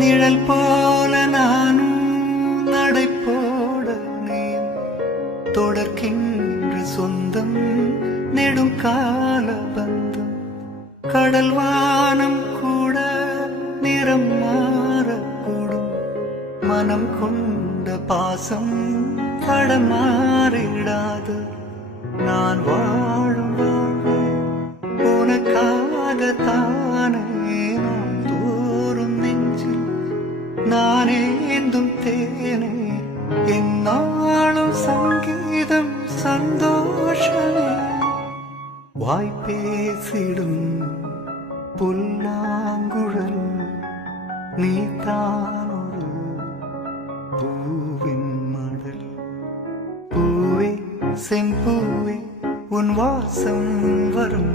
நிழல் போல நானும் நடை போட நீ தொடர்கின்ற சொந்தம் நெடும் கால பந்தம் கடல் வானம் கூட நிறம் மாறக்கூடும் மனம் கொண்ட பாசம் தடமாறிடாது நான் வாழும் வாழ்வு உனக்காகத்தானே நான் தோறும் நெஞ்சில் நானே ஏந்தும் தேனே என்னாலும் சங்கீதம் சந்தோஷமே வாய் பேசிடும் புல்லாங்குழல் நீதான் ஒரு பூவின் மடல் பூவே செம்பூவே உன் வாசம் வரும்